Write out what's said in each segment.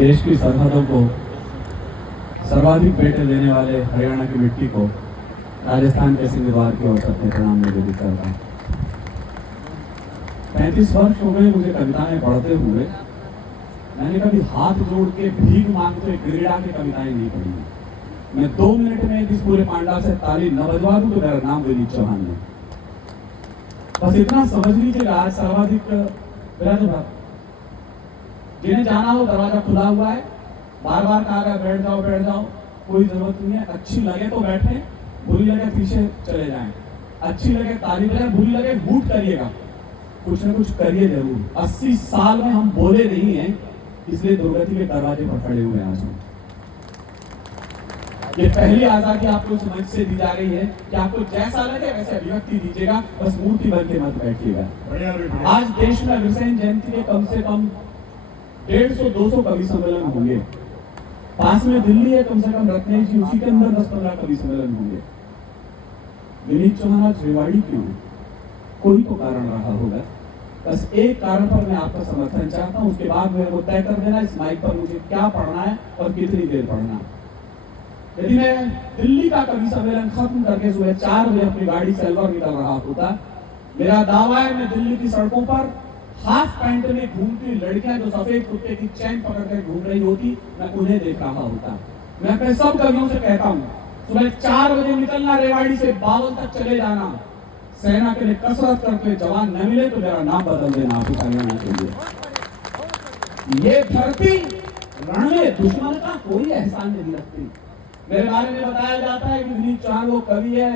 देश की सरहदों को सर्वाधिक बेटे देने वाले हरियाणा की मिट्टी को राजस्थान के सिंहद्वार की ओर से अपने प्रणाम निवेदित करता हूँ। 35 वर्ष हो गए मुझे कविताएं पढ़ते हुए। मैंने कभी हाथ जोड़ के भीख मांगते गिरिडा की कविताएं नहीं पढ़ी। मैं 2 मिनट में इस पूरे पांडा से ताली न बजवा दूं तो मेरा नाम विनीत चौहान है। बस इतना समझ लीजिएगा, आज सर्वाधिक विराजमान जिन्हें जाना हो दरवाजा खुला हुआ है। बार बार कहा गया बैठ जाओ बैठ जाओ, कोई जरूरत नहीं है। अच्छी लगे तो बैठे, बुरी लगे पीछे चले जाएं। अच्छी लगे ताली बजाए, बुरी लगे हूट करिएगा, कुछ न कुछ करिए जरूर। 80 साल में हम बोले नहीं हैं, इसलिए दुर्गति के दरवाजे पर खड़े हुए आज हम। ये पहली आजादी आपको इस मंच से दी जा रही है कि आपको जैसा लगे वैसे अभिव्यक्ति दीजिएगा, बस मूर्ति बन के मत बैठिएगा। आज देश में अग्रसेन जयंती के कम से कम 150-200 कवि सम्मेलन होंगे। पास में दिल्ली है, कम से कम रत्नेश जी, उसी के अंदर 10-15 कवि सम्मेलन होंगे। विनीत चौहान आज रेवाड़ी क्यों? कोई तो कारण रहा होगा। बस एक कारण पर मैं आपका समर्थन चाहता हूं, उसके बाद मेरे को तय कर देना इस माइक पर मुझे क्या पढ़ना है और कितनी देर पढ़ना है। यदि मैं दिल्ली का कवि सम्मेलन खत्म करके सुबह 4 बजे अपनी गाड़ी से अलवर निकल रहा होता, मेरा दावा है मैं दिल्ली की सड़कों पर हाफ पैंट में घूमती लड़कियां जो सफेद कुत्ते की चैन पकड़ कर घूम रही होती, मैं उन्हें देख रहा होता। मैं अपने सब कवियों से कहता हूं, सुबह 4 बजे निकलना, रेवाड़ी से बावल तक चले जाना। सेना के लिए कसरत करके जवान न मिले तो मेरा नाम बदल देना आप हरियाणा के लिए। ये धरती रण में दुश्मन का कोई एहसान नहीं रखती। मेरे बारे में बताया जाता है कि विनीत चौहान वो कवि है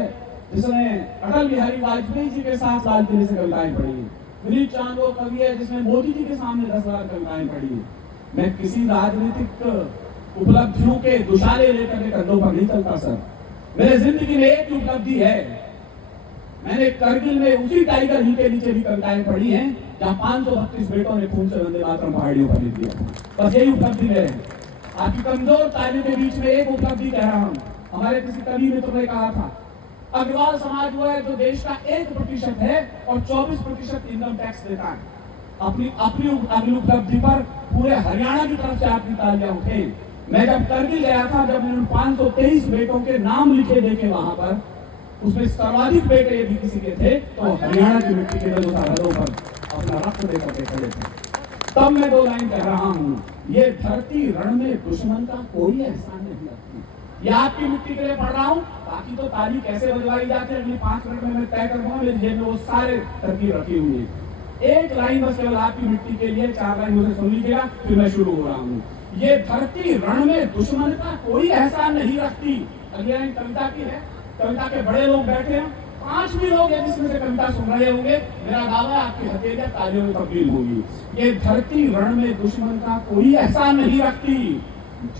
जिसने अटल बिहारी वाजपेयी जी के साथ लाल किले से कविताएं पढ़ी है। विनीत चौहान वो कवि है जिसने मोदी जी के सामने 10 बार कविताएं पढ़ी है। मैं किसी राजनीतिक उपलब्धियों के दुशाले लेकर के कंधों पर नहीं चलता सर। मेरे जिंदगी में एक उपलब्धि है, मैंने करगिल में उसी टाइगर हिल के नीचे भी कविताएं पढ़ी हैं जहां 532 बेटों ने खून से वंदे मातरम पहाड़ियों पर लिख दिया। बस यही उपलब्धि मेरे है। आपकी कमजोर तालियों के बीच में एक उपलब्धि कह रहा हूं। हमारे किसी कवि मित्र ने कहा था, अग्रवाल समाज वो है जो देश का 1% है और 24% इनकम टैक्स देता है। अपनी अगली उपलब्धि पर पूरे हरियाणा की तरफ से आपकी तालियां उठे। मैं जब करगिल गया था, जब मैंने 523 बेटों के नाम लिखे देखे वहां पर, उसमें सर्वाधिक बेटे यदि किसी के थे तो हरियाणा की मिट्टी के जो सरहदों पर अपना रक्त देकर के खड़े थे। तब मैं 2 लाइन कह रहा हूं, ये धरती रण में दुश्मन का कोई एहसान नहीं रखती। ये आपकी मिट्टी के लिए पढ़ रहा हूं, बाकी तो ताली कैसे बजवाई जाती है अगली 5 मिनट में मैं तय कर दूंगा। मेरी जेब में वो सारे तरकीब रखी हुई है। एक लाइन बस केवल आपकी मिट्टी के लिए, 4 लाइन मुझे सुन लीजिएगा, फिर मैं शुरू हो रहा हूं। ये धरती रण में दुश्मन का कोई एहसान नहीं रखती। अगली लाइन कविता की है। कविता के बड़े लोग बैठे हैं, 5 भी लोग हैं जिसमें से कविता सुन रहे होंगे। मेरा दावा आपकी हथेलियां तालियों में तब्दील होगी। ये धरती रण में दुश्मन का कोई एहसान नहीं रखती।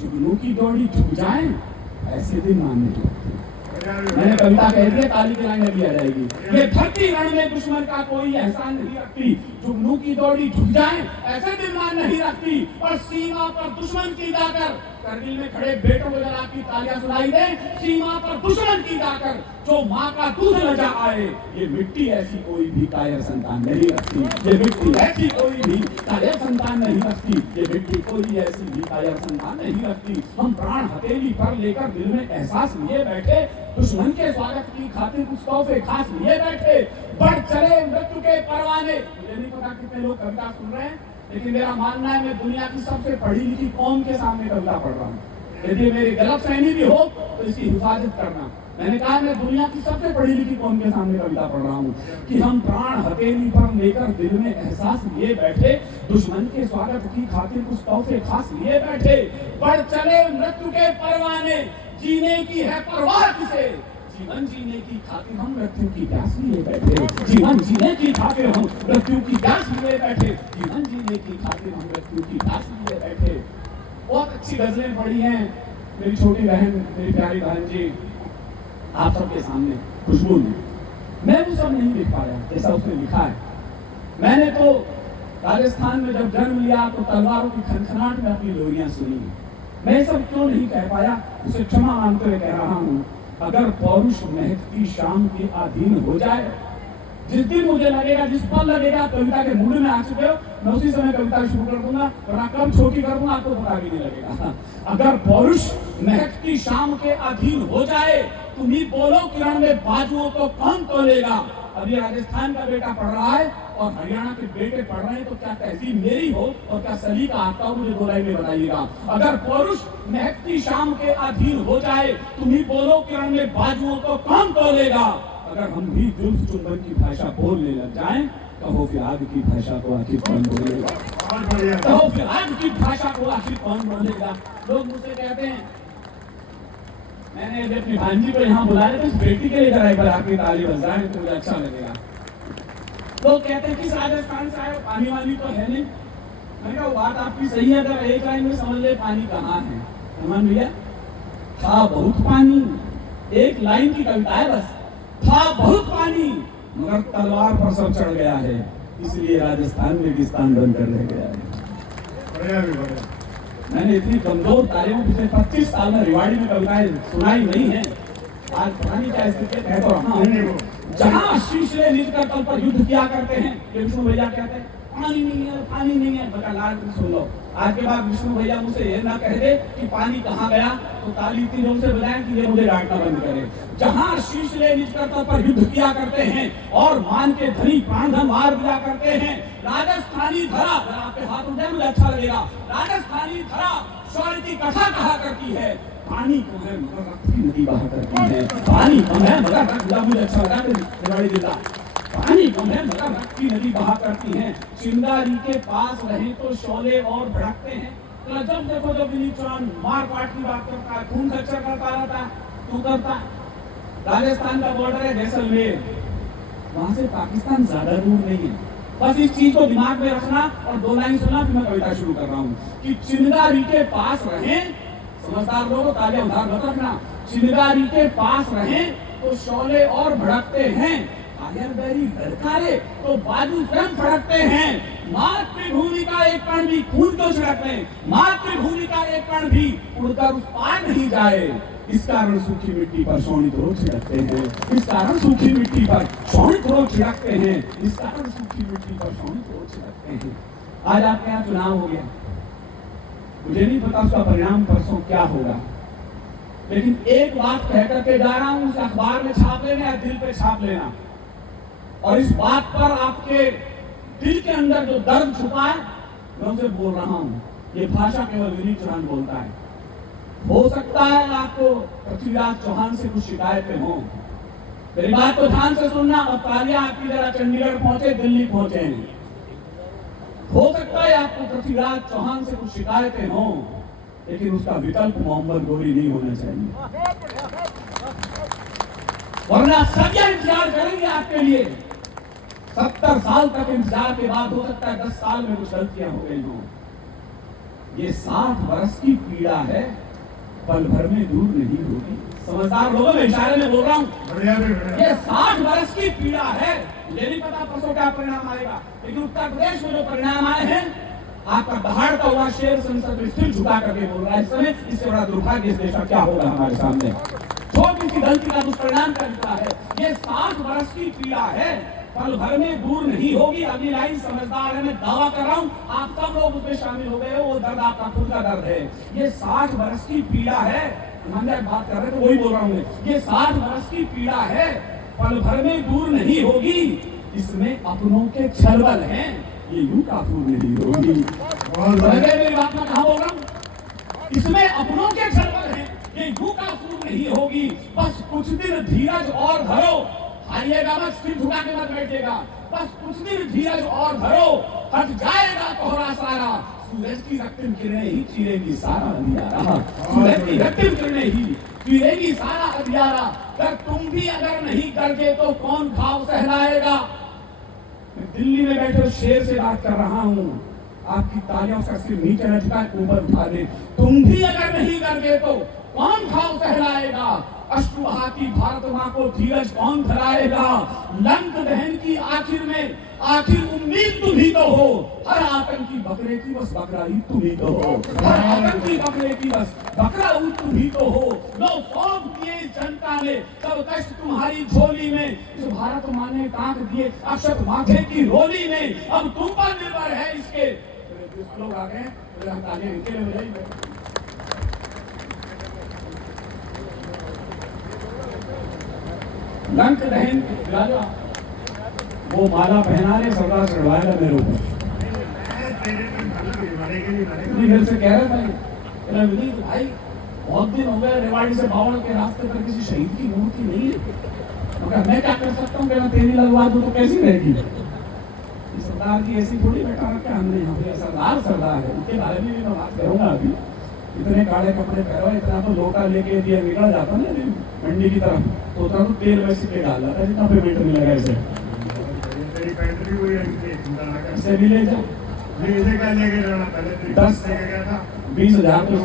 जुगनू की दौड़ी झुक जाए ऐसे दिन मान नहीं रखती। मैंने कविता कह दी, ताली की लाइन अभी आ जाएगी। ये धरती रण में दुश्मन का कोई एहसान नहीं रखती। जुगनू की दौड़ी झुक जाए ऐसे दिन मान नहीं रखती। और सीमा पर दुश्मन की जाकर, करगिल में खड़े बेटों को जरा आपकी तालियां सुनाई दे, सीमा पर दुश्मन की जाकर जो माँ का दूध लजा आए, ये मिट्टी ऐसी कोई भी कायर संतान नहीं रखती। ये मिट्टी ऐसी कोई भी कायर संतान नहीं रखती। ये मिट्टी कोई ऐसी भी कायर संतान नहीं रखती। हम प्राण हथेली पर लेकर दिल में एहसास लिए बैठे, दुश्मन के स्वागत की खातिर कुछ तोहफे खास लिए बैठे। बढ़ चले मृत्यु के परवाने। मुझे नहीं पता कितने लोग कविता सुन रहे हैं, लेकिन मेरा मानना है मैं दुनिया की सबसे पढ़ी लिखी कौम के सामने कविता पढ़ रहा हूँ। यदि मेरी गलतफहमी भी हो तो इसकी हिफाजत करना। मैंने कहा मैं दुनिया की सबसे पढ़ी लिखी कौम के सामने कविता पढ़ रहा हूँ कि हम प्राण हथेली पर लेकर दिल में एहसास लिए बैठे, दुश्मन के स्वागत की खातिर कुछ तोहफे खास लिए बैठे। बढ़ चले मृत्यु के परवाने, जीने की है परवाह किसे, जीवन जीने की खातिर हम मृत्यु की प्यास लिए बैठे। जीवन जीने की खातिर हम मृत्यु की प्यास लिए बैठे। जीवन जीने की खातिर हम मृत्यु की प्यास लिए बैठे। बहुत अच्छी गजलें पढ़ी हैं मेरी छोटी बहन, मेरी प्यारी बहन जी आप सबके सामने, खुशबू ने। मैं वो सब नहीं लिख पाया जैसा उसने लिखा है। मैंने तो राजस्थान में जब जन्म लिया तो तलवारों की खनखनाहट में अपनी लोरियां सुनी। मैं सब क्यों नहीं कह पाया, उसे क्षमा मांगते हुए कह रहा हूं। अगर पौरुष महकती शाम के अधीन हो जाए जिस दिन मुझे लगेगा, जिस पल लगेगा कविता के मूड में आ चुके हो, मैं उसी समय कविता शुरू कर दूंगा, वरना कब छोटी कर दूंगा आपको पता भी नहीं लगेगा। अगर पौरुष महकती शाम के अधीन हो जाए, तुम ही बोलो किरण में बाजुओं को कौन तोलेगा। अब ये राजस्थान का बेटा पढ़ रहा है और हरियाणा के बेटे पढ़ रहे हैं, तो क्या तहजीब मेरी हो और क्या सलीका आपका हो, मुझे दो लाइन में बताइएगा। अगर पौरुष महकती शाम के अधीन हो जाए, तुम ही बोलो किरण में बाजुओं को कौन तोलेगा। अगर हम भी जुल्फ चुंबन की भाषा बोलने लग जाएं, कहो फिर आग की भाषा को आखिर कौन बोलेगा। कहो फिर आग की भाषा को आखिर कौन बोलेगा। लोग मुझसे कहते हैं, मैंने अभी अपनी भांजी को यहाँ बुलाया तो इस बेटी के लिए जरा एक बार आके ताली बजाएं तो मुझे अच्छा लगेगा। लोग कहते हैं किस राजस्थान से आए, पानी वानी तो है नहीं। मैंने कहा बात आपकी सही है, अगर एक लाइन में समझ ले पानी कहाँ है। हेमंत भैया, था बहुत पानी, एक लाइन की कविता है बस, था बहुत पानी मगर तलवार पर सब चढ़ गया है, इसलिए राजस्थान में रेगिस्तान बनकर रह गया है। मैंने इतनी कमजोर तारीखों पिछले 25 साल में रिवाड़ी में कविताएं सुनाई नहीं है। आज पता नहीं क्या स्थिति कह तो रहा हूँ। जहाँ शीश ले निज कर तल पर युद्ध किया करते हैं, विष्णु भैया कहते हैं पानी नहीं है, पानी नहीं है। बता लाल सुन लो, आज के बाद विष्णु भैया मुझसे ये ना कह दे कि पानी कहाँ गया, तो ताली इतनी जोर से बजाएं कि ये मुझे डांटना बंद करे। जहाँ शीश ले निज कर तल पर युद्ध किया करते हैं और मान के धनी प्राण धन मार दिया करते हैं, राजस्थानी धरा, आपके हाथ उठाए मुझे अच्छा लगेगा, राजस्थानी धरा शौर्य की कथा कहा करती है। पानी कम है मगर रक्त की नदी बहा करती है। पानी कम है मगर रक्त, मुझे अच्छा लगा रेवाड़ी जिला, पानी कम है मगर रक्त की नदी बहा करती है। चिंगारी के पास रहे तो शोले और भड़कते हैं। तो जब देखो जब दिलीप चौहान मार काट की बात करता है, खून खच्चर करता रहता है, तू करता। राजस्थान का बॉर्डर है जैसलमेर, वहां से पाकिस्तान ज्यादा दूर नहीं है। बस इस चीज को दिमाग में रखना और दो लाइन सुना फिर मैं कविता शुरू कर रहा हूँ कि चिंगारी के पास रहे, समझदार लोगों तालियां उधार मत रखना, चिंगारी के पास रहे तो शोले और भड़कते हैं, लड़कारे तो बाजू स्वयं फड़कते हैं। मातृभूमि का एक कण भी खून क्यों छिड़कने, मातृभूमि का एक कण भी उड़कर उस पार नहीं जाए, इस कारण सूखी मिट्टी पर शोणित रोग छिड़कते हैं, इस कारण सूखी मिट्टी पर शोणित रोग छिड़कते हैं, इस कारण सूखी मिट्टी पर शोणित रोग छिड़कते हैं। आज आपके यहाँ चुनाव हो गया, मुझे नहीं पता उसका परिणाम परसों क्या होगा, लेकिन एक बात कह करके जा रहा हूं, उसे अखबार में छाप लेना या दिल पे छाप लेना, और इस बात पर आपके दिल के अंदर जो दर्द छुपा है मैं उसे बोल रहा हूं। ये भाषा केवल दिलीप चौहान बोलता है। हो सकता है आपको पृथ्वीराज चौहान से कुछ शिकायतें हों, मेरी बात को ध्यान से सुनना और तालियां आपकी जरा चंडीगढ़ पहुंचे, दिल्ली पहुंचे नहीं। हो सकता है आपको पृथ्वीराज चौहान से कुछ शिकायतें हों, लेकिन उसका विकल्प मोहम्मद गोरी नहीं होना चाहिए, वरना सभी इंतजार करेंगे आपके लिए। 70 साल तक इंतजार के बाद हो सकता है 10 साल में कुछ गलतियां हो गई हों। ये 60 वर्ष की पीड़ा है, पल भर में दूर नहीं होगी। समझदार लोगों में इशारे में बोल रहा हूं, ये 60 वर्ष की पीड़ा है। मुझे नहीं पता परसों क्या परिणाम आएगा, लेकिन उत्तर प्रदेश में जो परिणाम आए हैं, आपका दहाड़ता हुआ शेर संसद में सिर झुका करके बोल रहा है इस समय, इससे बड़ा दुर्भाग्य इस देश का क्या होगा हमारे सामने। छोटी सी गलती का दुष्परिणाम क्या निकला है। ये 60 वर्ष की पीड़ा है, पल भर में दूर नहीं होगी। अगली लाइन समझदार है, मैं दावा कर रहा हूं आप सब लोग उसमें शामिल हो गए हो, वो दर्द आपका खुद का दर्द है। ये 60 वर्ष की पीड़ा है, हम बात कर रहे थे वही बोल रहा हूं, ये 60 वर्ष की पीड़ा है, पल भर में दूर नहीं होगी। इसमें अपनों के छलबल हैं, ये यूं काफूर नहीं होगी। मेरी बात में कहां बोल रहा हूं, इसमें अपनों के छलबल हैं, ये यूं काफूर नहीं होगी। बस कुछ दिन धीरज और धरो, हारिएगा मत, सिर झुका के मत बैठिएगा, बस कुछ दिन धीरज और धरो, हट जाएगा कोहरा सारा, सूरज की रक्तिम किरणें ही चीरेगी सारा अंधियारा, सूरज की रक्तिम किरणें ही चीरेगी सारा अंधियारा। अगर तुम भी अगर नहीं करके तो कौन घाव सहलाएगा। मैं दिल्ली में बैठे शेर से बात कर रहा हूं, आपकी तालियों का सिर नीचे न झुकाए, ऊपर उठा दे। तुम भी अगर नहीं करके तो कौन घाव सहलाएगा। अश्रुहाती भारत मां को धीरज कौन धराएगा। लंक दहन की आखिर में आखिर उम्मीद तुम ही तो हो, हर आतंकी बकरे की बस बकरा ईद तुम ही तो हो, हर आतंकी बकरे की बस बकरा ईद तुम ही तो हो। लो सौंप दिए इस जनता ने सब कष्ट तुम्हारी झोली में, इस भारत माँ ने टांक दिए अक्षत माथे की रोली में, अब तुम पर निर्भर है इसके। लोग आ गए, तालियां इनके लिए बजाइए। लंक दहन राजा वो माला पहना ले सरदार चढ़वाएगा मेरे ऊपर। मेरे से कह रहा था विनीत भाई बहुत दिन हो गए रेवाड़ी से बावल के रास्ते पर किसी शहीद की मूर्ति नहीं है, मैं क्या कर सकता हूँ, कहना तेरी लगवा दूं तो कैसी रहेगी। सरदार की ऐसी थोड़ी बैठा रखा हमने यहाँ पे, सरदार सरदार है, उनके बारे में भी मैं बात करूंगा। अभी इतने काले कपड़े पहनवा, इतना तो लोटा लेके दिया निकल जाता ना मंडी की तरफ, तो उतना तो तेल वैसे के डाल जाता, जितना पेमेंट मिलेगा इसे भी ले जाओ। 10-20 तो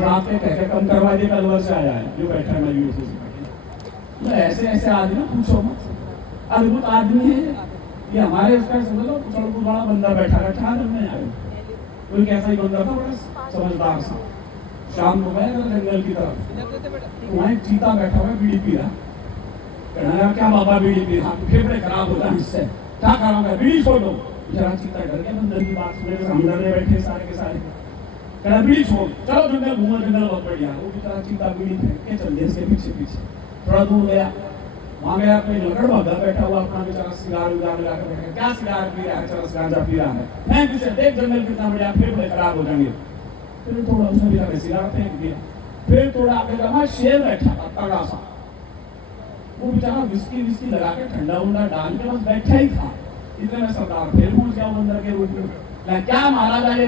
आप कह कम करवा दिए, कल वर्ष आया है जो बैठा है मजबूर से। ऐसे ऐसे आदमी पूछो मत, अद्भुत आदमी है ये हमारे। उसका समझ लो बड़ा बंदा बैठा रखा में आए, कोई कैसा ही बंदा था, बड़ा समझदार सा। शाम को गए जंगल की तरफ, वहाँ एक चीता बैठा हुआ बीड़ी पी रहा। कहना क्या बाबा बीड़ी पी रहा, फेफड़े खराब हो जाए इससे, क्या खराब है, बीड़ी छोड़ दो। जरा चीता डर गया बंदर की बात सुने, अंदर में बैठे सारे के सारे। कहना बीड़ी छोड़, चलो जंगल घूमो, जंगल बहुत बढ़िया। वो बेचारा चीता बीड़ी फेंक के चल दिया इसके पीछे पीछे। थोड़ा दूर गया, वहां गया कोई लकड़ भागा बैठा हुआ अपना बेचारा सिगार उगार लगा कर बैठा। क्या सिगार पी रहा है, चरस गांजा पी रहा है, फेंक इसे, देख जंगल कितना बढ़िया, फेफड़े खराब हो जाएंगे। फिर थोड़ा उसने बेचारा सिगार फेंक दिया। फिर थोड़ा आगे जमा शेर बैठा था तगड़ा सा, वो बेचारा विस्की लगा के ठंडा उंडा डाल के बस बैठा ही था। इतने में सरदार फिर पहुंच गया बंदर के रूप में। क्या मारा जाए,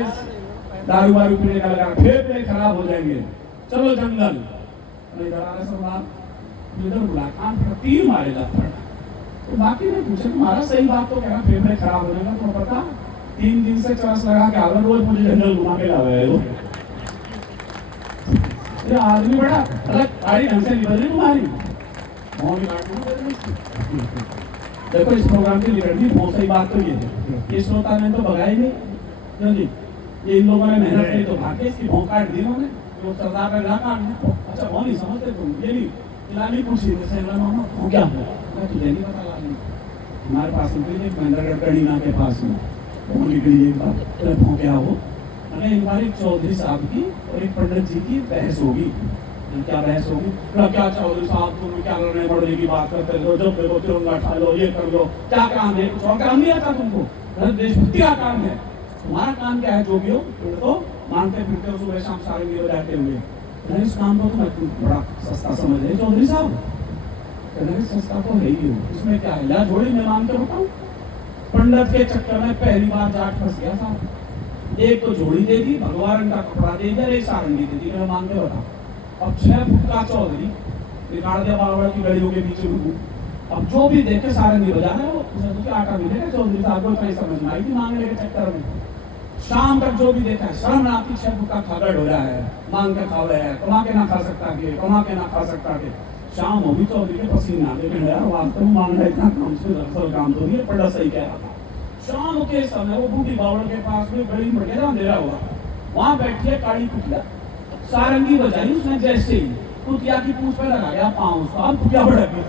दारू वारू पीने का लगा, फेफड़े खराब हो जाएंगे, चलो जंगल। इधर आ रहे सरदार, इधर बुला कान पर तीर मारे जाता। तो बाकी ने पूछा तुम्हारा सही बात तो कह रहा, फेफड़े खराब हो जाएगा, तो पता 3 दिन से चरस लगा के आवे, रोज मुझे जंगल घुमा के लावे वो। ये आदमी बड़ा अलग सारी ढंग से निकल रही तुम्हारी। देखो इस प्रोग्राम की लिबर्टी बहुत सही बात तो ये है, ये श्रोता ने तो भगाई नहीं क्यों जी, ये इन लोगों ने मेहनत करी तो भागे, इसकी भौं काट दी उन्होंने, वो सरदार ने काटने। अच्छा वो नहीं समझते तुम, ये नहीं लाली पूछी मामा वो क्या है, मैं तुझे नहीं पता लाली, हमारे पास निकली एक महेंद्रगढ़ कड़ीना के पास में वो निकली एक बात, भौं क्या हो। अरे एक बार एक चौधरी साहब की और एक पंडित जी की बहस होगी। क्या बहस होगी, क्या चौधरी साहब तुम क्या लड़ने बढ़ने की बात करते हो, जब देखो तिरंगा उठा लो, ये कर लो, क्या काम है, कुछ और काम नहीं आता तुमको, देशभक्ति का काम है, तुम्हारा काम क्या है, जो भी हो तुम तो मानते फिरते हो सुबह शाम सारंगी बजाते हुए, इस काम को तुम बड़ा सस्ता समझ रहे चौधरी साहब। सस्ता तो है ही हो, इसमें क्या है, या जोड़ी मैं मान के बताऊं, पंडित के चक्कर में पहली बार जाट फंस गया साहब। एक तो जोड़ी दे दी, भगवान का कपड़ा दे दिया, एक सारंगी दे दी, मैं मान के बताऊं। अब 6 फुट का चौधरी निकाल दिया बावड़ की गलियों के बीच में, अब जो भी देखे सारंगी बजा रहे हो, उसने आटा मिलेगा चौधरी साहब को, इतना समझ में आई थी मांगने के चक्कर में। शाम तक जो भी देखा है शर्म आती, 6 फुट का खागड़ हो रहा है, मांग के खावे है, कमा के ना खा सकता के, कमा के ना खा सकता के। शाम होगी चौधरी के पसीने आते यार, वास्तव में मांगना इतना काम से दरअसल काम तो नहीं है, पंडित सही कह रहा था। शाम के समय वो बूढ़ी बावड़ के पास में गली में गया, अंधेरा हुआ, वहां बैठी है काली कुटिया, सारंगी बजाई उसने जैसे ही, कुटिया की पूंछ पे लगा गया पांव उसका, अब कुटिया भड़क गई,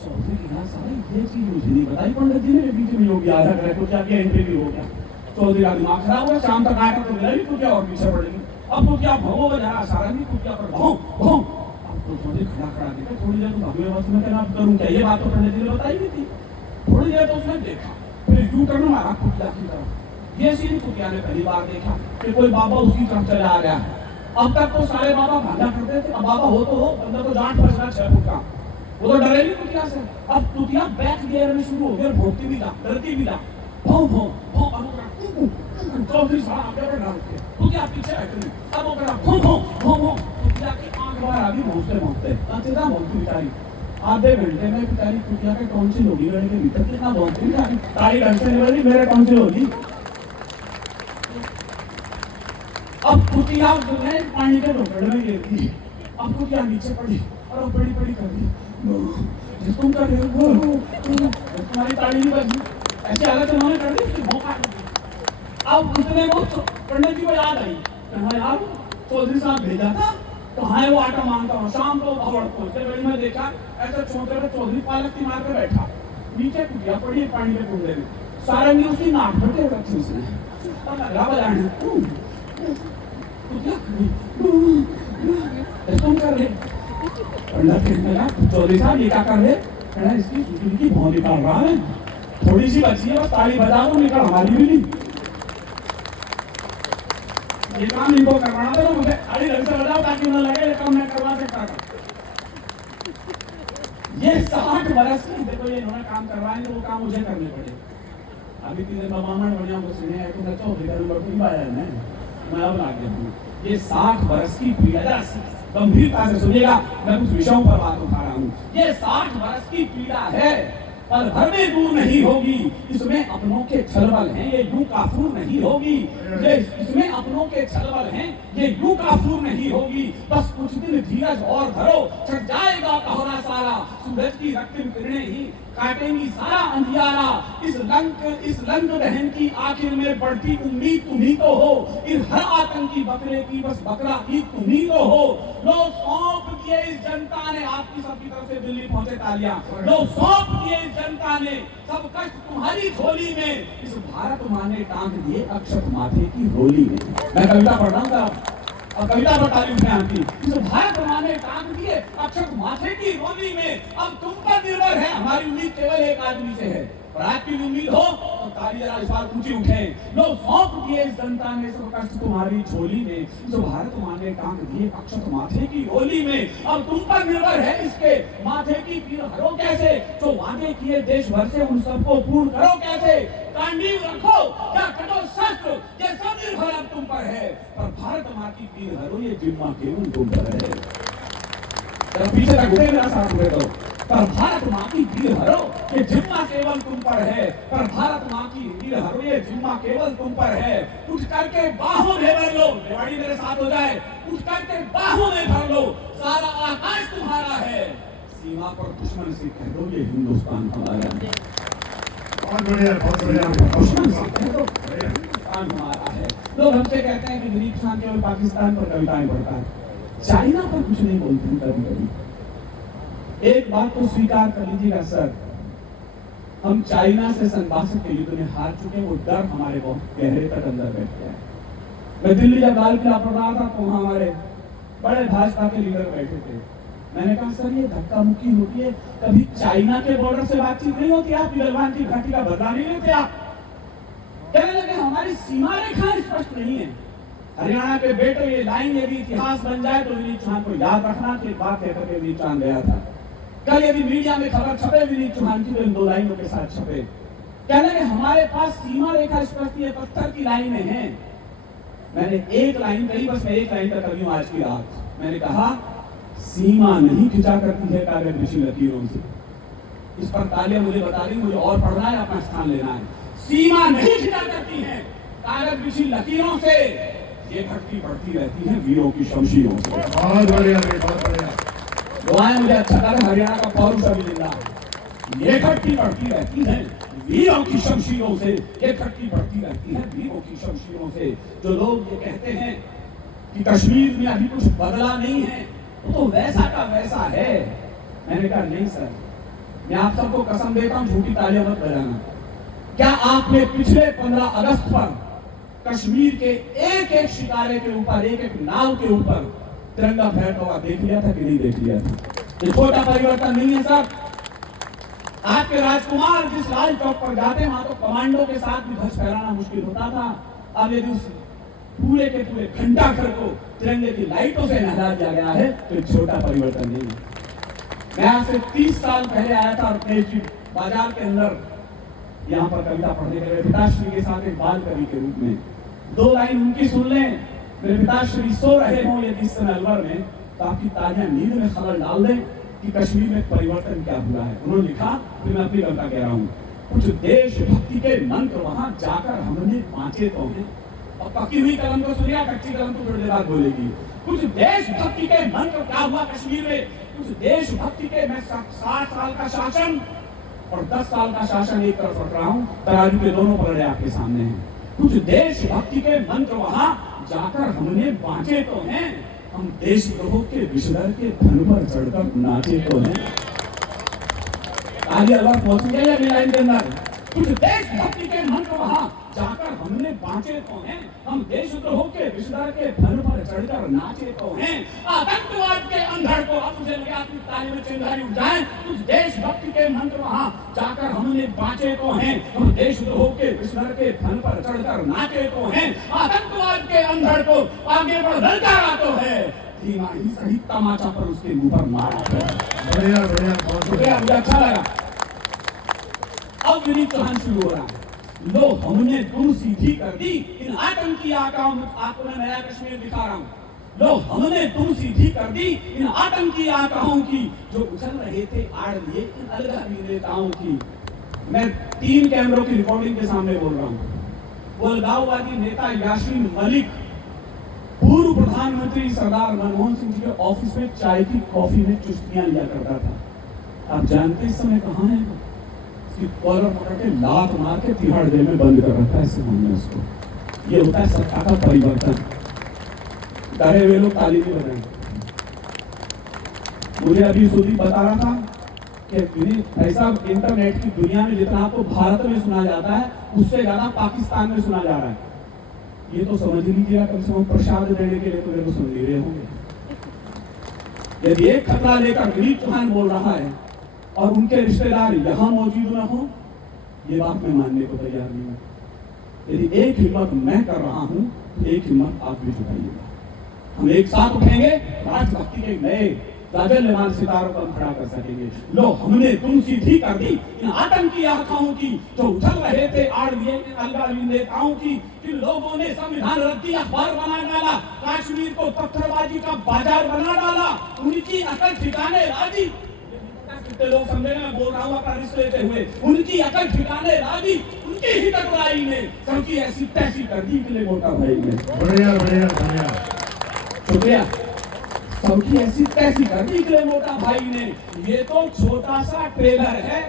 चौधरी की कहा सारे ये चीज मुझे नहीं बताई, पंडित जी ने बीच में योगी आधा करे, कुटिया की एंट्री भी हो गया। चौधरी का दिमाग खराब हुआ, शाम तक आटा तो मिला नहीं, कुटिया और पीछे पड़ेगी, अब कुटिया भगो बजा रहा, सारंगी कुटिया पर भों भों। अब तो चौधरी खड़ा देखा, थोड़ी देर तो भगवे बस में कहना करूं क्या, ये बात तो पंडित जी ने बताई नहीं थी। थोड़ी देर तो उसने देखा, फिर यू टर्न मारा कुटिया की तरफ। ये सीन कुटिया ने पहली बार देखा कि कोई बाबा उसकी तरफ चला आ रहा है। अब तक तो सारे बाबा भागा करते थे, अब बाबा हो तो हो, बंदा तो जाट फंसना 6 फुट का, वो तो डरे नहीं कुटिया से। अब कुटिया बैक गियर में शुरू हो गया, भोगती भी ला, डरती भी ला, भों भों भों, चौधरी साहब आगे बढ़ रहा है, कुटिया पीछे हट रही, अब वो करा भों भों भों भों, कुटिया की आंख बाहर आ गई, भौंकते भौंकते नाचेदा भौंकती बेचारी। आधे घंटे में बेचारी कुटिया के टॉन्सिल होगी गले के भीतर, कितना भौंकती बेचारी, तारी ढंग से नहीं बनी, मेरे टॉन्सिल होगी। अब कुटिया जो है पानी के ढोकड़ में गिर गई, अब कुटिया नीचे पड़ी और बड़ी बड़ी कर दी, तुम कर रहे हो, तुम्हारी ताली नहीं बजी, ऐसी हालत उन्होंने कर दी, उसकी मौका कर दी। अब उतने वो पंडित जी को याद आई, हाँ यार चौधरी साहब भेजा था, कहाँ है वो आटा मांगता हूँ। शाम को भवड़ पहुंचे, गली में देखा ऐसा छोटे में चौधरी पालक की मार के बैठा, नीचे कुटिया पड़ी है पानी के कुंडे में, सारंगी उसकी नाक पर टेक रखी उसने, और लगा बजाने तुम कर ले। चौधरी साहब ये क्या कर रहे, इसकी सुसुली की भौं निकाल रहा है, थोड़ी सी बची है बस, ताली बजा दो, निकल हमारी भी नहीं। ये काम इनको करवाना था, मुझे अड़ी ढंग से बजाओ ताकि उन्हें लगे ये काम मैं करवा सकता था। ये 60 बरस की, देखो ये इन्होंने काम करवाएंगे, वो काम मुझे करने पड़े। अभी तीन मामन बढ़िया को सुने है तो अच्छा होगा नंबर कोई बाया है, मैं अब ला गया हूँ। ये 60 बरस की पीड़ा, गंभीरता से सुनिएगा, मैं कुछ विषयों पर बात उठा रहा हूँ। ये 60 बरस की पीड़ा है, पल भर में दूर नहीं होगी, इसमें अपनों के छलबल हैं, ये यूं काफूर नहीं होगी। ये इसमें अपनों के छलबल हैं, ये यूं काफूर नहीं होगी। बस कुछ दिन धीरज और धरो, छट जाएगा कोहरा सारा, सूरज की रक्तिम किरणें ही काटेंगी सारा अंधियारा। इस लंक दहन की आखिर में बढ़ती उम्मीद तुम्ही तो हो, इस हर आतंकी बकरे की बस बकरा ईद तुम्ही तो हो। लो सौंप दिए इस जनता ने, आपकी सबकी तरफ से दिल्ली पहुंचे तालियां, लो सौंप दिए इस जनता ने सब कष्ट तुम्हारी झोली में, इस भारत माँ ने टांग दिए अक्षत माथे की रोली में। मैं कविता पढ़ रहा हूँ और कविता बता रही हूँ आपकी, इस भारत माँ ने टांग दिए अक्षत माथे की रोली में। अब तुम पर निर्भर है, हमारी उम्मीद केवल एक आदमी से है, और आपकी उम्मीद हो तो ताली जरा इस बार ऊंची उठे। लो सौंप दिए इस जनता ने सब कष्ट तुम्हारी झोली में, इस भारत माँ ने टांग दिए अक्षत माथे की रोली में। अब तुम पर निर्भर है, इसके माथे की पीर हरो कैसे, जो वादे किए देश भर से उन सबको पूर्ण करो कैसे। कांडीव रखो क्या कटो शस्त्र, ये सब निर्भर अब तुम पर है, पर भारत माँ की पीर हरो ये जिम्मा केवल तुम पर है। पीछे तक घूमे मेरा साथ में तो, पर भारत माँ की पीर हरो ये जिम्मा केवल तुम पर है, पर भारत माँ की पीर हरो ये जिम्मा केवल तुम पर है। उठ करके बाहों में भर लो, दिवाली मेरे साथ हो जाए, उठ करके बाहों में भर लो, सारा आकाश तुम्हारा है, सीमा पर दुश्मन से कह दो ये हिंदुस्तान हमारा है। बहुत बढ़िया, बहुत बढ़िया। दुश्मन से कह दो हिंदुस्तान हमारा है। लोग हमसे कहते हैं कि दिलीप शांत केवल पाकिस्तान पर कविताएं पढ़ता है, चाइना पर कुछ नहीं बोलते हैं कभी कभी। एक बात तो स्वीकार कर लीजिएगा सर, हम चाइना से संभाषण के युद्ध में हार चुके हैं, वो डर हमारे बहुत गहरे तक अंदर बैठ गया है। मैं दिल्ली जब लाल किला पढ़ रहा था तो हमारे बड़े भाजपा के लीडर बैठे थे, मैंने कहा सर ये धक्का मुक्की होती है, कभी चाइना के बॉर्डर से बातचीत नहीं होती, आप गलवान की घाटी का बदला नहीं लेते आप। कहने लगे हमारी सीमा रेखा स्पष्ट नहीं है। हरियाणा के बेटे ये लाइन यदि इतिहास बन जाए तो विनीत चौहान को याद रखना कि बात कहकर के विनीत चौहान गया था। कल यदि मीडिया में खबर छपे विनीत चौहान की तो इन 2 लाइनों के साथ छपे। कहने लगे हमारे पास सीमा रेखा स्पष्ट है, पत्थर की लाइनें हैं। मैंने एक लाइन कही, बस मैं एक लाइन तक करी हूं आज की रात। मैंने कहा सीमा नहीं खिंचा करती है कागज बिछी लकीरों से। इस पर तालियां मुझे बता रही, मुझे और पढ़ना है, अपना स्थान लेना है। सीमा नहीं खिंचा करती है कागज बिछी लकीरों से, ये घटती बढ़ती रहती है वीरों की शमशीरों से। बहुत बढ़िया, बहुत बढ़िया। दुआएं मुझे अच्छा लगा, हरियाणा का पौरुष अभी जिंदा, ये घटती बढ़ती रहती है वीरों की शमशीरों से, ये घटती बढ़ती रहती है वीरों की शमशीरों से। जो लोग ये कहते हैं कि कश्मीर में अभी कुछ बदला नहीं है, तो वैसा का वैसा है। मैंने कहा नहीं सर, मैं आप सबको कसम देता हूं, झूठी तालियां मत बजाना। क्या आपने पिछले 15 अगस्त पर कश्मीर के एक एक शिकारे के ऊपर, एक एक नाव के ऊपर तिरंगा फहरता हुआ देख लिया था कि नहीं देख लिया था? ये छोटा परिवर्तन नहीं है सर। आपके राजकुमार जिस लाल चौक पर जाते वहां तो कमांडो के साथ भी ध्वज फहराना मुश्किल होता था। अब यदि उस पूरे के पूरे घंटा घर को तिरंगे की लाइटों से नहला दिया गया है तो छोटा परिवर्तन नहीं है। मैं आज से 30 साल पहले आया था अपने बाजार के अंदर, यहाँ पर कविता पढ़ने के लिए पिताश्री के साथ एक बाल कवि के रूप में। 2 लाइन उनकी सुन लें। मेरे पिताश्री सो रहे हों यदि इस समय अलवर में, तो आपकी तालियां नींद में खबर डाल दें कि कश्मीर में परिवर्तन क्या हुआ है। उन्होंने लिखा, फिर मैं अपनी कविता कह रहा हूँ, कुछ देशभक्ति के मंत्र वहां जाकर हमने बांचे तो हैं। और पकी हुई कलम को सुनिया, कच्ची कलम तो थोड़ी देर बाद बोलेगी। कुछ देशभक्ति के मंत्र क्या हुआ कश्मीर में, कुछ देशभक्ति के, मैं 60 साल का शासन और 10 साल का शासन एक तरफ रख रहा हूं, तराजू के दोनों पलड़े आपके सामने हैं। कुछ देशभक्ति के मंत्र वहां जाकर हमने बांटे तो हैं, हम देशद्रोह के विषधर के धन पर चढ़कर नाचे तो हैं। आगे अल्लाह पहुंचेंगे या लाइन के अंदर, कुछ देशभक्ति के मंत्र वहां जाकर हमने बांचे तो हैं, हम देशद्रोह के विषधर के धन पर चढ़कर नाचे तो हैं। आतंकवाद के अंधड़ को अब मुझे लगे आपकी ताली में चिंगारी उठ जाए, कुछ देशभक्ति के मंत्र वहां जाकर हमने बांचे तो हैं, हम देशद्रोह के विषधर के धन पर चढ़कर नाचे तो हैं। आतंकवाद के अंधड़ को आगे बढ़ ललकारा तो है, धीमा ही सही तमाचा पर उसके मुंह पर मारा तो है। बढ़िया बढ़िया, बहुत शुक्रिया, मुझे अच्छा लगा। अब विनीत चौहान शुरू हो रहा है। लो हमने दुम सीधी कर दी इन आतंकी आकाओं, आपको मैं नया कश्मीर दिखा रहा हूं। लो हमने दुम सीधी कर दी इन आतंकी आकाओं की, जो उछल रहे थे आड़ लिए इन अलगावी नेताओं की। मैं 3 कैमरों की रिकॉर्डिंग के सामने बोल रहा हूं। वो अलगाववादी नेता यासीन मलिक पूर्व प्रधानमंत्री सरदार मनमोहन सिंह जी के ऑफिस में चाय की कॉफी में चुस्कियां लिया करता था। आप जानते इस समय कहां है वो? उसकी कॉलर पकड़ के लात मार के तिहाड़ जेल में बंद कर रखा है इस हमने उसको। ये होता है सरकार का परिवर्तन। डरे हुए लोग ताली नहीं बजाएंगे। मुझे अभी सुदीप बता रहा था कि ऐसा इंटरनेट की दुनिया में जितना आपको भारत में सुना जाता है, उससे ज्यादा पाकिस्तान में सुना जा रहा है। ये तो समझ लीजिएगा, कम से कम प्रसाद देने के लिए तो मेरे को सुन ले रहे होंगे। यदि एक खतरा लेकर विनीत चौहान बोल रहा है और उनके रिश्तेदार यहां मौजूद न हो, ये बात मैं मानने को तैयार नहीं हूं। यदि एक हिम्मत मैं कर रहा हूं तो एक हिम्मत आप भी जुटाइएगा। हम एक साथ उठेंगे, राजभक्ति के नए जाजल्यमान सितारों पर खड़ा कर सकेंगे। लो हमने तुम सीधी कर दी इन आतंकी आकाओं की, जो उछल रहे थे आड़ लिए इन अलगावी नेताओं की। जिन लोगों ने संविधान रद्दी अखबार बना डाला, कश्मीर को पत्थरबाजी का बाजार बना डाला, उनकी अकल ठिकाने राजी। कितने लोग समझे मैं बोल रहा हूँ अपना रिश्ते लेते हुए, उनकी अकल ठिकाने राजी, उनकी ही टकराई ने सबकी ऐसी तैसी कर दी के लिए मोटा भाई ने। बढ़िया बढ़िया बढ़िया, शुक्रिया। सबकी ऐसी तैसी कर दी के लिए मोटा भाई ने। ये तो छोटा सा ट्रेलर है,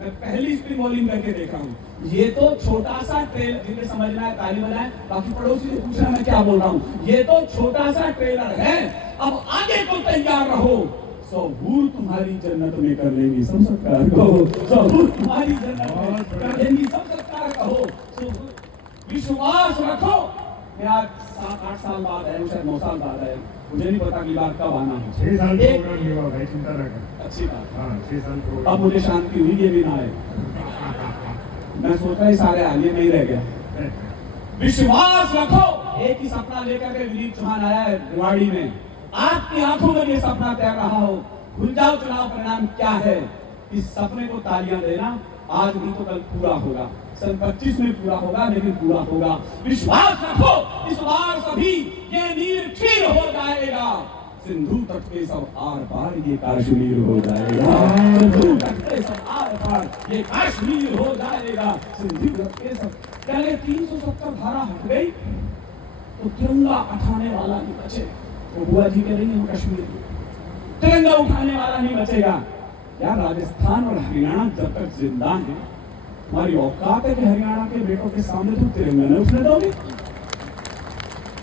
मैं पहली स्क्रीन वॉल्यूम करके देखा हूँ। ये तो छोटा सा ट्रेलर, जिन्हें समझना है ताली बजाएं, बाकी पड़ोसी से पूछना मैं क्या बोल रहा हूँ। ये तो छोटा सा ट्रेलर है, अब आगे को तैयार रहो। सबूर तुम्हारी जन्नत में कर लेंगी सब सरकार कहो, सबूर तुम्हारी जन्नत में कर लेंगी सब सरकार कहो। विश्वास रखो। मैं आज 7-8 साल बाद आया, शायद 9 साल बाद आया, मुझे नहीं पता कि बात कब आना है। 6 साल प्रोग्राम नहीं हुआ भाई, चिंता ना कर। अच्छी बात। हाँ 6 साल प्रोग्राम। अब मुझे शांति हुई, ये भी ना आए। मैं सोचा ही सारे आलिए नहीं रह गया। विश्वास रखो। एक ही सपना लेकर के विनीत चौहान आया है रेवाड़ी में। आपकी आंखों में ये सपना तैर रहा हो, भूल जाओ चुनाव परिणाम क्या है। इस सपने को तालियां देना, आज नहीं तो कल पूरा होगा। सन 25 में पूरा होगा, लेकिन पूरा होगा। विश्वास रखो, इस बार सभी ये नीर क्षीण हो जाएगा। सिंधु तट के सब आर पार ये कश्मीर हो जाएगा। सिंधु तट के सब आर पार ये कश्मीर हो जाएगा। सिंधु तट के सब, पहले 370 धारा हट गई तो तिरंगा उठाने वाला नहीं बचे। वो बुआ जी कह रही है कश्मीर की, तिरंगा उठाने वाला नहीं बचेगा। यार राजस्थान और हरियाणा जब तक जिंदा है, हमारी औकात है कि हरियाणा के बेटों के सामने तुम तिरंगा न उठने दोगे?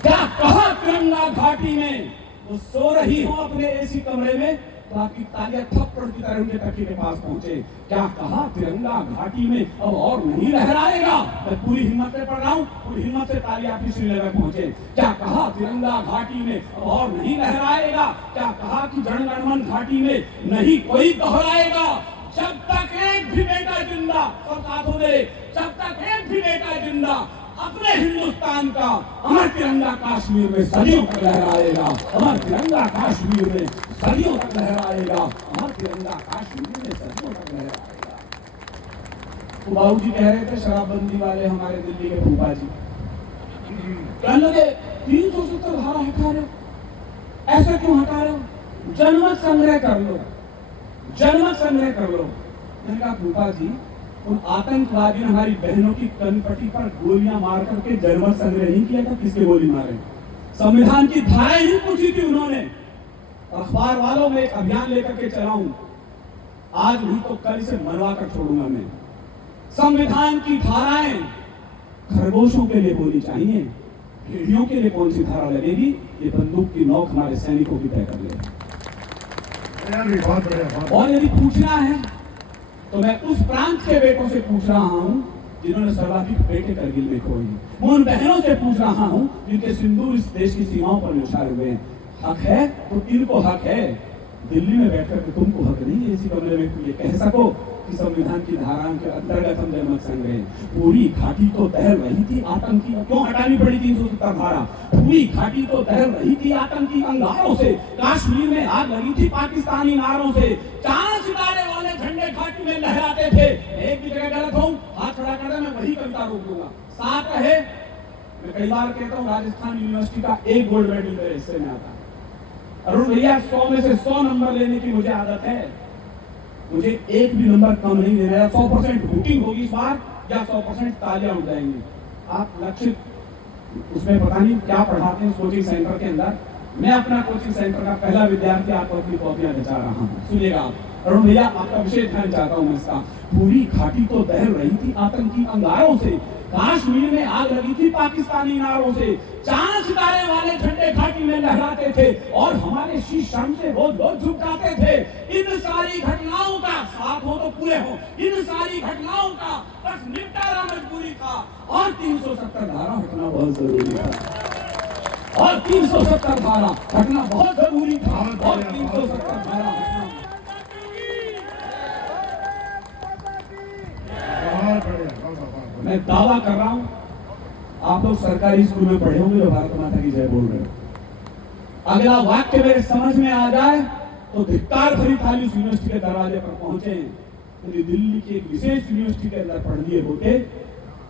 क्या कहा तिरंगा घाटी में? वो सो रही हो अपने एसी कमरे में, तो आपकी तालियां थप्पड़ की तरह उनके तकिए के पास पहुंचे। क्या कहा तिरंगा घाटी में अब और नहीं लहराएगा? मैं पूरी हिम्मत से पढ़ रहा हूं, पूरी हिम्मत से तालियां आपकी श्रीनगर में पहुंचे। क्या कहा तिरंगा घाटी में अब और नहीं लहराएगा? क्या कहा कि जनगणमन घाटी में नहीं कोई दोहराएगा? जब तक एक भी बेटा जिंदा, सब साथों मेरे, जब तक एक भी बेटा जिंदा, अपने हिंदुस्तान का अमर तिरंगा कश्मीर में सदियों तक लहराएगा। अमर तिरंगा कश्मीर में सदियों तक लहराएगा। अमर तिरंगा कश्मीर में सदियों तक लहराएगा। तो बाबूजी कह रहे थे शराबबंदी वाले हमारे दिल्ली के फूफा जी, कहने लगे 370 धारा हटा रहे हो, ऐसा क्यों हटा रहे हो? जनमत संग्रह कर लो, जनमत संग्रह कर लो। मैंने कहा फूफा जी, उन आतंकवादी ने हमारी बहनों की कनपट्टी पर गोलियां मार करके जनमत संग्रह नहीं किया था, किसके गोली मारे? संविधान की धाराएं ही पूछी थी उन्होंने। अखबार वालों में एक अभियान लेकर के चलाऊं, आज नहीं तो कल इसे मरवा कर छोड़ूंगा मैं। संविधान की धाराएं खरगोशों के लिए बोली चाहिए, भेड़ियों के लिए कौन सी धारा लगेगी, ये बंदूक की नोक हमारे सैनिकों की तय कर ले। बहुत बढ़िया। और यदि पूछना है तो मैं उस प्रांत के बेटों से पूछ रहा हूं जिन्होंने सर्वाधिक बेटे करगिल में खोए हैं। मैं उन बहनों से पूछ रहा हूं जिनके सिंदूर इस देश की सीमाओं पर न्यौछाए हुए हैं। हक है तो इनको हक है, दिल्ली में बैठकर के तुमको हक नहीं है इसी कमरे में तुम ये कह सको कि संविधान की धाराओं के अंतर्गत हम जनमत संघ रहे। पूरी घाटी तो दहल रही थी आतंकी, क्यों हटानी पड़ी 370 धारा? पूरी घाटी तो दहल रही थी आतंकी अंगारों से, कश्मीर में आग लगी थी पाकिस्तानी नारों से, चांद सितारे वाले झंडे घाटी में लहराते थे। एक भी जगह गलत हूं हाथ खड़ा कर दे, मैं वही कविता रोक दूंगा। साथ रहे, मैं कई बार कहता हूं राजस्थान यूनिवर्सिटी का एक गोल्ड मेडल मेरे हिस्से में आता है। अरुण भैया 100 में से 100 नंबर लेने की मुझे आदत है, मुझे एक भी नंबर कम नहीं देना है। 100% वोटिंग होगी इस बार या 100% तालियां उड़ जाएंगी। आप लक्षित उसमें पता नहीं क्या पढ़ाते हैं कोचिंग सेंटर के अंदर। मैं अपना कोचिंग सेंटर का पहला विद्यार्थी आपको अपनी कॉपियां दिखा रहा हूं, सुनिएगा आप। अरुण भैया आपका विशेष ध्यान चाहता हूं मैं इसका। पूरी घाटी तो दहल रही थी आतंकी अंगारों से, कश्मीर में आग लगी थी पाकिस्तानी नारों से, चांद सितारे वाले झंडे घाटी में लहराते थे और हमारे शीश से रोज रोज झुक जाते थे। इन सारी घटनाओं का साथ हो तो पूरे हो, इन सारी घटनाओं का बस निपटारा मजबूरी था और 370 धारा हटना बहुत जरूरी था, और 370 धारा हटना बहुत जरूरी था, और 370 धारा हटना। मैं दावा कर रहा हूं, आप लोग सरकारी स्कूल में पढ़े होंगे जो भारत माता की जय बोल रहे हो। अगला वाक्य मेरे समझ में आ जाए तो धिक्कार भरी थाली उस यूनिवर्सिटी के दरवाजे पर पहुंचे। यदि दिल्ली की एक विशेष यूनिवर्सिटी के अंदर पढ़ लिए होते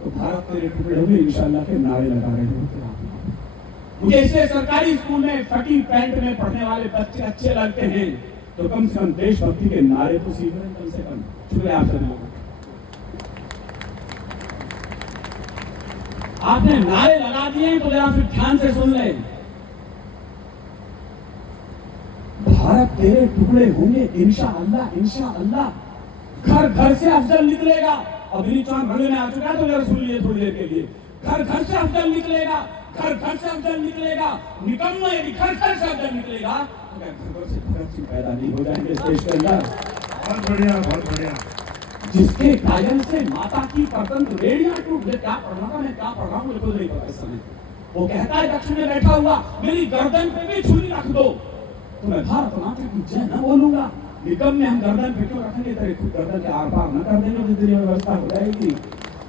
तो भारत मेरे टुकड़े होंगे इंशाल्लाह के नारे लगा रहे होते। मुझे इसे सरकारी स्कूल में फटी पैंट में पढ़ने वाले बच्चे अच्छे लगते हैं तो कम से कम देशभक्ति के नारे तो सीख रहे, कम से कम। शुक्रिया आप सभी लोगों। आपने नारे लगा दिए तो जरा फिर ध्यान से सुन ले। भारत तेरे टुकड़े होंगे इंशाअल्लाह, इंशाअल्लाह। घर घर से अफजल निकलेगा। अभी चौहान रंग में आ चुका है तो जरा सुन लिए थोड़ी देर के लिए। घर घर से अफजल निकलेगा, घर घर से अफजल निकलेगा। निकम्मा यदि घर घर से अफजल निकलेगा तो क्या घर घर से भगत सिंह पैदा नहीं हो जाएंगे इस देश के अंदर? बहुत बढ़िया, बहुत बढ़िया। जिसके गायन से माता की परतंत्र रेडियां टूट गए। क्या पढ़ना था, मैं क्या पढ़ रहा हूँ मुझे खुद नहीं पता इस समय। वो कहता है दक्षिण में बैठा हुआ मेरी गर्दन पे भी छुरी रख दो तो मैं भारत माता की जय न बोलूंगा। निगम में हम गर्दन पे क्यों रखेंगे, तेरे खुद गर्दन के आर पार न कर देंगे, जिस दिन व्यवस्था हो जाएगी।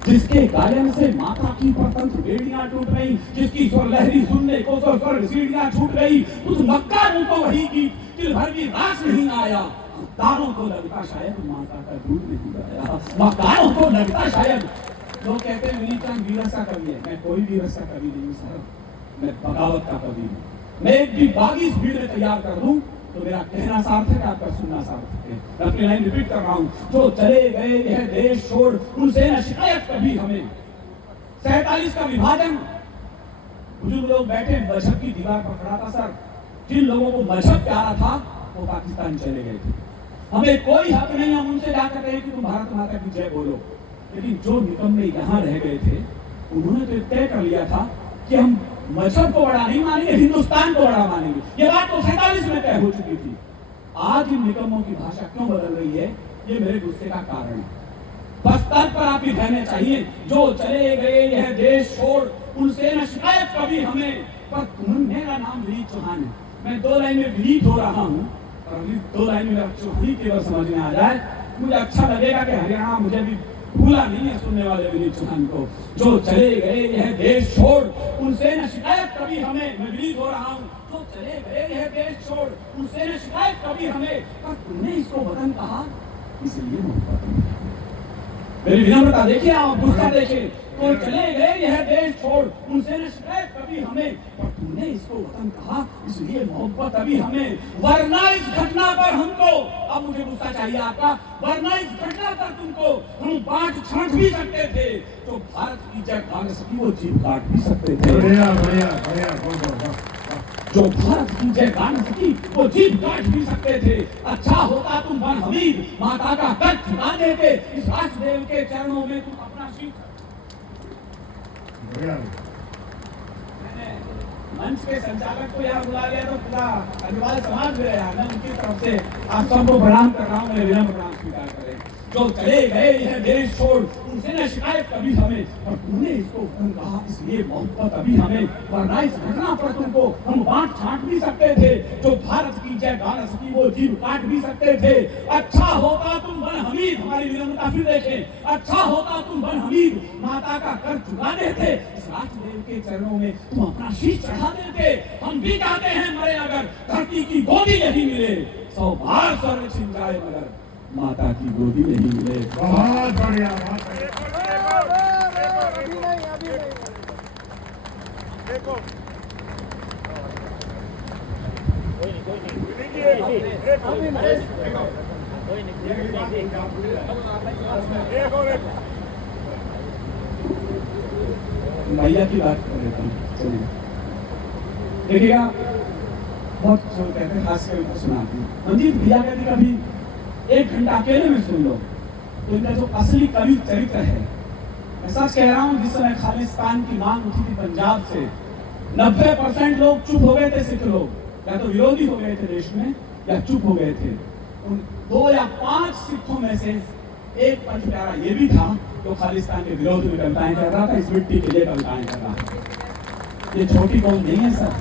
जिसके गायन से माता की परतंत्र बेड़ियां टूट गई, जिसकी स्वर लहरी सुनने को स्वर सीढ़ियां छूट गई, उस मक्का को वही की दिल भर भी रास नहीं आया। दारों को लगता शायद माता का दूध नहीं आया, मक्कारों को लगता शायद। लोग कहते हैं विनीत चंद वीरस का कवि है। मैं कोई वीरस का कवि नहीं हूँ सर, मैं बगावत का कवि हूँ। मैं एक भी बागी भीड़ में तैयार कर दूं तो मेरा कहना सार्थक है, आपका सुनना सार्थक है। मैं अपनी लाइन रिपीट कर रहा हूं। जो चले गए यह देश छोड़ उनसे न शिकायत कभी हमें। 47 का विभाजन, बुजुर्ग लोग बैठे मजहब की दीवार पर खड़ा था सर। जिन लोगों को मजहब प्यारा था वो पाकिस्तान चले गए थे। हमें कोई हक नहीं हम उनसे जाकर कहे कि तुम भारत माता की जय बोलो। लेकिन जो निकम्मे यहाँ रह गए थे उन्होंने तो तय कर लिया था कि हम मजहब को बड़ा नहीं मानेंगे, हिंदुस्तान को बड़ा मानेंगे। ये बात तो 47 में तय हो चुकी थी। आज इन निकम्मों की भाषा क्यों बदल रही है, ये मेरे गुस्से का कारण है। बस तर्क पर आपकी रहने चाहिए। जो चले गए यह देश छोड़ उनसे न शिकायत कभी हमें। पर तुम, मेरा नाम विनीत चौहान है। मैं 2 लाइन में विनीत हो रहा हूँ और अगली 2 लाइन में चौहानी केवल समझ में आ जाए। मुझे अच्छा लगेगा कि हरियाणा मुझे भी भूला नहीं है सुनने वाले विनीत चौहान को। जो चले गए यह देश छोड़ उनसे न शिकायत कभी हमें। मैं विनीत हो रहा हूँ। जो चले गए यह देश छोड़ उनसे न शिकायत कभी हमें। पर तुमने इसको वतन कहा इसलिए मोहब्बत। मेरी विनम्रता देखिए, आप गुस्सा देखिए। तो चले गए यह देश छोड़ उनसे न शिकायत कभी हमें। पर तुमने इसको वतन कहा इसलिए मोहब्बत अभी हमें। वरना इस घटना पर हमको, अब मुझे गुस्सा चाहिए आपका, वरना इस घटना पर तुमको हम बांट छांट भी सकते थे। तो भारत की जय भाग सकी वो जीव काट भी सकते थे। बढ़िया बढ़िया बढ़िया, बहुत बहुत। जो भारत की जय गा न सकी वो जीत गांठ भी सकते थे। अच्छा होता तुम बन हमीद माता का कद झुका देते, इस राष्ट्रदेव के चरणों में तुम अपना शीश। बढ़िया मैंने मंच के संचालक को यहाँ बुला लिया तो पूरा अग्रवाल समाज मेरे यहाँ मैं उनकी तरफ से आप सबको प्रणाम कर रहा हूँ, मेरे विनम्र प्रणाम स्वीकार करें। जो चले गए यह देश छोड़ उनसे न शिकायत कभी हमें, और तूने इसको कहा इसलिए मोहब्बत अभी हमें, वरना इस घटना पर तुमको हम बांट छांट भी सकते थे। जो भारत की जय गा न सकी वो जीव काट भी सकते थे। अच्छा होता तुम बन हमीद, हमारी विनम्रता फिर देखें, अच्छा होता तुम बन हमीद माता का कर चुका देते, इस राष्ट्रदेव के चरणों में तुम अपना शीश चढ़ा देते। हम भी चाहते हैं मरे अगर धरती की गोदी नहीं मिले, 100 बार स्वर्ग छिन जाए मगर माता की गोदी नहीं मिले। बहुत बढ़िया बहुत बढ़िया। देखो मैया की बात कर लेता हूँ, चलिए देखिएगा। बहुत जो कहते हैं खास कर उनको सुनाती हूँ मंजीत भैया कहते कभी 1 घंटा अकेले में सुन लो तो इनका जो असली कवि चरित्र है। मैं सच कह रहा हूँ, जिस समय खालिस्तान की मांग उठी थी पंजाब से 90% लोग चुप हो गए थे। सिख लोग या तो विरोधी हो गए थे देश में या चुप हो गए थे। उन 2 या 5 सिखों में से एक पंच प्यारा ये भी था जो खालिस्तान के विरोध में कविताएं कर रहा था, इस मिट्टी के लिए कविताएं कर रहा था। ये छोटी कौम नहीं है सर,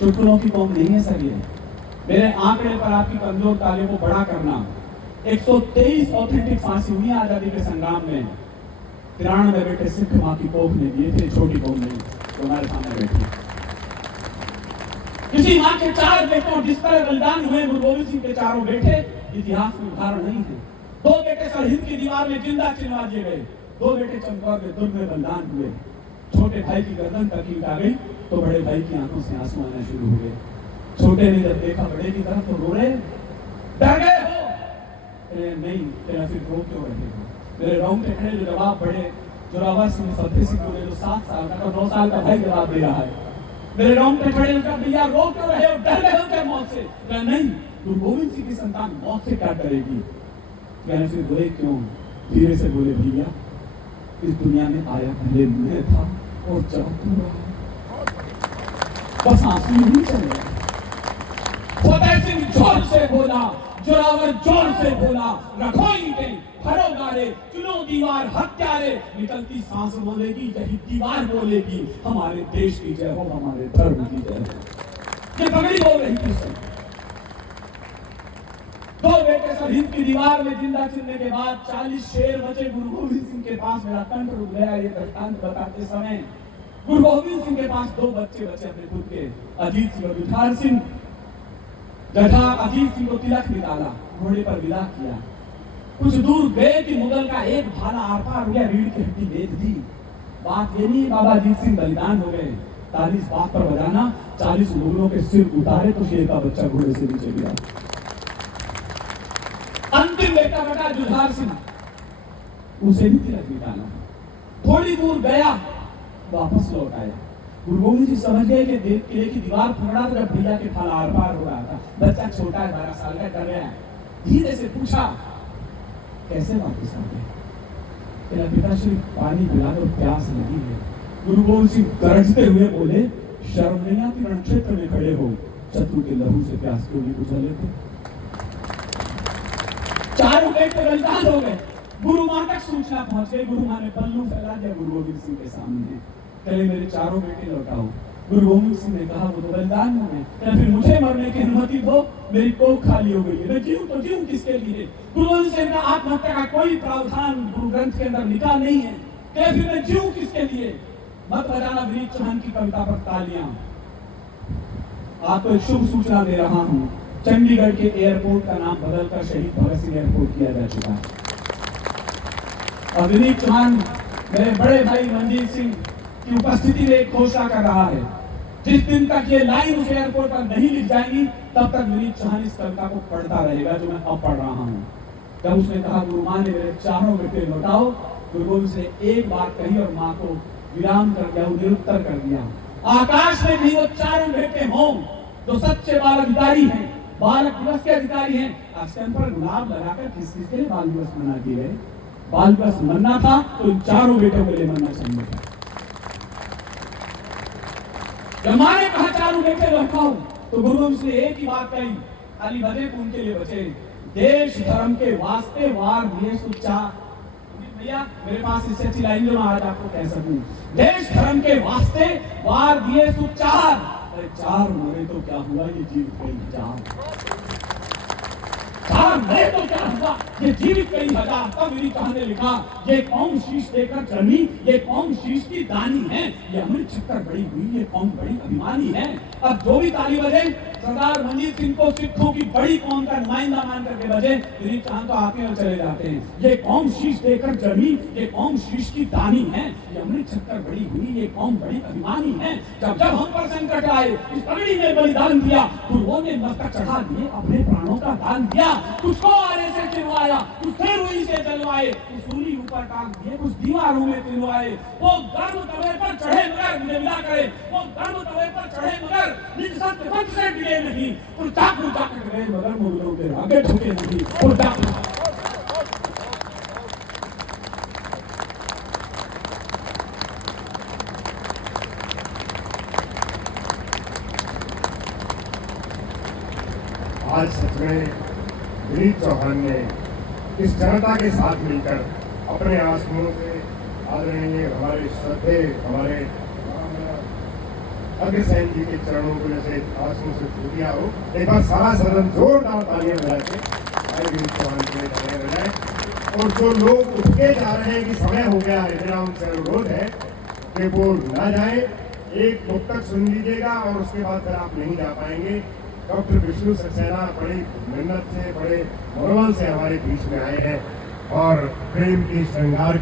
चुटकुलों की कौम नहीं है सर। ये मेरे आंकड़े पर आपकी कमजोर तालियों को बड़ा करना। 123 ऑथेंटिक फांसी हुई आजादी के संग्राम में, 93 बेटे सिख मां की कोख ने दिए थे, छोटी कौम नहीं तो हमारे सामने बैठी। किसी मां के 4 बेटों जिस तरह बलिदान हुए गुरु गोविंद सिंह के 4 बेटे इतिहास में उदाहरण नहीं है। 2 बेटे सरहिंद की दीवार में जिंदा चिनवा दिए गए, 2 बेटे चमकौर के दुर्ग में बलिदान हुए। छोटे भाई की गर्दन तकलीफ आ गई तो बड़े भाई की आंखों से आंसू आना शुरू हो गए। छोटे ने जब देखा बड़े की तरफ तो रो रहे, डर गए हो? नहीं, तेरा फिर रो क्यों रहे हो? मेरे रोंगटे खड़े जो जवाब बड़े जोरावर सिंह फतेह सिंह ने जो 7 साल का और 9 साल का भाई जवाब दे रहा है। मेरे रोंगटे खड़े उनका भैया रो क्यों रहे हो? डर गए हो क्या मौत से? नहीं, गुरु गोविंद सिंह की संतान मौत से क्या डरेगी? मैंने फिर रोए क्यों? धीरे से बोले, भैया इस दुनिया में आया पहले मैं था और जब तू रहा। बस आंसू नहीं चल रहे। फतेह सिंह जोर से बोला, जोरावर जोर से बोला, रखो ईंटें भरो गारे, चुनो दीवार हत्यारे, निकलती सांस बोलेगी यही दीवार बोलेगी, हमारे देश की जय हो, हमारे धर्म की जय हो। ये पगड़ी बोल रही थी सर। 2 बेटे सरहिंद की दीवार में जिंदा चिनने के बाद 40 शेर बचे गुरु गोविंद सिंह के पास। मेरा कंठ रुक गया ये दृष्टांत बताते समय। गुरु गोविंद सिंह के पास 2 बच्चे बचे अपने खुद के, अजीत सिंह और जुझार सिंह। जठा अजीत सिंह को तिलक निकाला, घोड़े पर विदा किया। कुछ दूर गए कि मुगल का एक भाला आर पार हो गया, रीढ़ की हड्डी बेच दी। बात ये नहीं बाबा अजीत सिंह बलिदान हो गए, ताली इस बात पर बजाना 40 मुगलों के सिर उतारे तो शेर का बच्चा घोड़े से नीचे गिरा। अंतिम बेटा बेटा जुझार सिंह, उसे भी तिलक निकाला। थोड़ी दूर गया, वापस लौट आया। गुरु गोविंद जी समझ गए कि किले की दीवार फुकड़ा तो जब भैया के फल आर पार हो रहा था। बच्चा छोटा है, 12 साल का, डर गया। धीरे से पूछा, कैसे वापस आ गए? तेरा पिताश्री पानी पिला दो, प्यास लगी है। गुरु गोविंद सिंह गरजते हुए बोले, शर्म नहीं आती? रण क्षेत्र में खड़े हो, शत्रु के लहू से प्यास क्यों नहीं बुझा लेते? 4 बेटे बलिदान हो गए। गुरु मां तक सूचना पहुंच गई। गुरु मां ने पल्लू फैला दिया गुरु गोविंद सिंह के सामने, चले मेरे 4 बेटे लौटाओ। गुरु गोविंद सिंह ने कहा, वो तो बलिदान हो गए, फिर मुझे मरने की अनुमति दो, मेरी कोख खाली हो गई है, मैं जीऊं तो जीऊं किसके लिए? गुरु गोविंद सिंह का आत्महत्या का कोई प्रावधान गुरु ग्रंथ के अंदर लिखा नहीं है, फिर मैं जीऊं किसके लिए? मत बजाना विनीत चौहान की कविता पर तालियां। आपको एक शुभ सूचना दे रहा हूं, चंडीगढ़ के एयरपोर्ट का नाम बदलकर शहीद भगत सिंह एयरपोर्ट किया जा चुका है। और विनीत चौहान मेरे बड़े भाई मंजीत सिंह की उपस्थिति में एक घोषणा कर रहा है, जिस दिन तक ये लाइन उस एयरपोर्ट पर नहीं लिख जाएगी तब तक विनीत चौहान इस कविता को पढ़ता रहेगा जो मैं अब पढ़ रहा हूँ। जब उसने कहा, गुरु मां ने मेरे 4 बेटे लौटाओ, गुरु गोविंद सिंह ने एक बात कही और मां को विराम कर दिया, निरुत्तर कर दिया। आकाश में कहीं वो चारों बेटे हों जो सच्चे बाल अधिकारी हैं, बालक दिवस के अधिकारी हैं। आज स्टैंप पर गुलाब लगाकर किस किस के लिए बाल दिवस मनाती है? बाल दिवस मनाना था तो इन चारों बेटों के लिए मनना चाहिए था। जब मां ने कहा चारों बेटे रखाओ तो गुरु गोविंद ने एक ही बात कही, खाली बजे तो उनके लिए बचे, देश धर्म के वास्ते वार दिए सुचार। भैया मेरे पास इससे अच्छी लाइन जो मैं आज आपको कह सकूं, देश धर्म के वास्ते वार दिए सुचार। अरे चार मरे तो क्या हुआ, ये जीवित कई हजार। चार मरे तो क्या हुआ, ये जीवित कई हजार। तब मेरी कहानी ने लिखा, ये कौम शीश देकर जमी, ये कौम शीश की दानी है, ये अमृत छक्कर बड़ी हुई, ये कौम बड़ी अभिमानी है। अब जो भी ताली बजे सरदार मंजीत सिंह को सिखों की बड़ी कौम का नुमाइंदा मान करके बजे, मेरी चांद तो आते और चले जाते हैं। ये कौम शीश देकर जमी, ये कौम शीश की दानी है, ये अमृत छक्कर बड़ी हुई, ये कौम बड़ी अभिमानी है। जब जब हम पर संकट आए, इस पगड़ी ने बलिदान दिया, गुरुओं ने मस्तक चढ़ा दिए, अपने प्राणों का दान दिया। कुछ को आरे से चिरवाया, कुछ थे रुई से जलवाए, कुछ सूली ऊपर टांग दिए, कुछ दीवारों में तिलवाए। वो गर्म तवे पर चढ़े मगर मुझे मिला करे, वो गर्म तवे पर चढ़े मगर निज सत्य पंथ से डिगे नहीं, उल्टा उल्टा कर गए मगर मुगलों के आगे झुके नहीं, उल्टा। आज सच में दिलीप चौहान ने इस जनता के साथ मिलकर अपने आंसुओं से आदरणीय हमारे श्रद्धे हमारे अग्रसेन जी के चरणों को जैसे आंसुओं से छू दिया हो। एक बार सारा सदन जोरदार तालियां बजा के भाई दिलीप चौहान के लिए तालियां बजाए। और जो लोग उठ के जा रहे हैं कि समय हो गया है, मेरा उनसे अनुरोध है कि वो ना जाए, एक मुक्तक सुन लीजिएगा और उसके बाद फिर आप नहीं जा पाएंगे। डॉक्टर विष्णु सक्सेना बड़ी मेहनत से, बड़े मनोबल से हमारे बीच में आए हैं और प्रेम की श्रृंगार